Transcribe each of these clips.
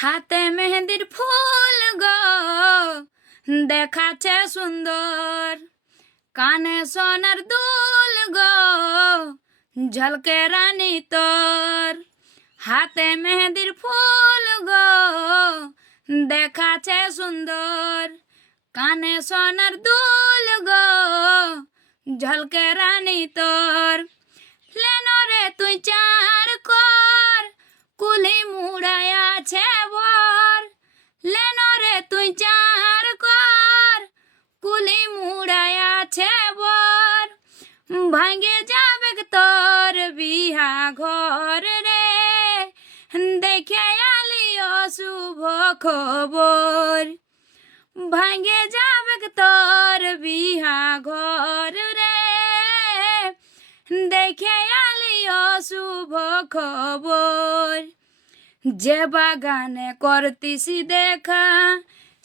হাতে মেহেন্দির ফুল গো দেখাচ্ছে সুন্দর, কানে সোনার দুল গো ঝলকে রানী তোর। হাতে মেহেন্দির ফুল গো দেখাচ্ছে সুন্দর, কানে সোনার দুল গো ঝলকে রানী তোর। লেনো রে তুই চার কর, কুলি মুড়ায় আছে বর। লেনো রে তুই চার কর, কুলি মুড়ায় আছে বর। ভাঙ্গে যাবে তোর বিহা ঘর রে, দেখে আলি অশুভ খবর। ভাঙ্গে যাবে তোর বিহা ঘর রে, দেখে আলি অশুভ খবর। যে বাগানে করতিসি দেখা,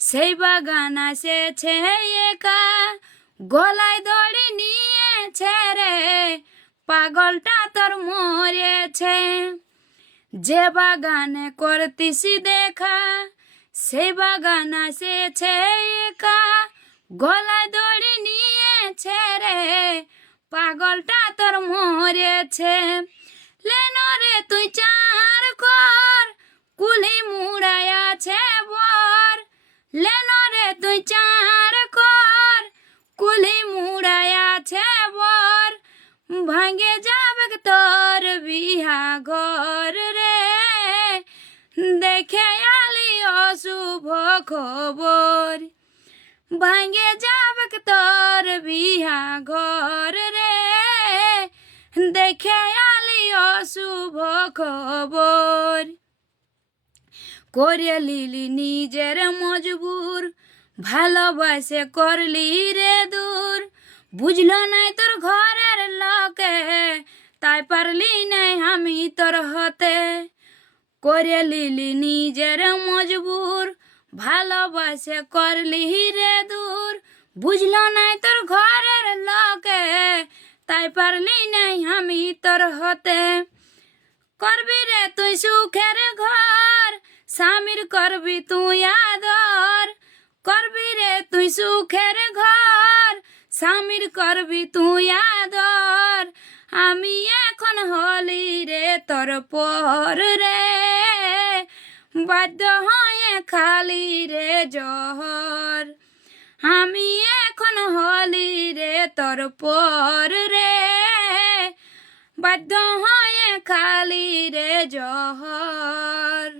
সেই বাগান আসেছে একা। গলায় দড়ি নিয়েছে রে, পাগলটা তোর মরেছে। যে বাগানে করতিসি দেখা, সেই বাগান আসেছে একা। গলায় দড়ি নিয়েছে রে, পাগলটা তোর মরেছে। লেনো রে তুই চার কর, কুলি মুড়ায় আছে বর। লেনো রে তুই চার কর, কুলি মুড়ায় আছে বর। ভাঙ্গে যাবে তোর বিহা ঘর রে, দেখে আলি অশুভ খবর। ভাঙ্গে যাবে তোর বিহা ঘর রে, দেখে আলি অশুভ খবর। করে লিলি নিজের মজবুর, ভালোবাসে করলি রে দূর। বুঝলো নাই তোর ঘরের লোকে, তাই পারলি নাই আমি তোর হতে। করে লিলি নিজের মজবুর, ভালোবাসে করলি রে দূর। বুঝলো নাই তোর ঘরের লোকে, তাই পারলি নাই আমি তোর হতে। করবি রে তুই সুখের ঘর, স্বামীর করবি তুই আদর। করবি রে তুই সুখের ঘর, স্বামীর করবি তুই আদর। আমি এখন হলি রে তোর পর রে, বাধ্য হয়ে খালি রে জহর। আমি এখন হলি রে তোর পর রে, বাধ্য হয়ে খালি রে জহর।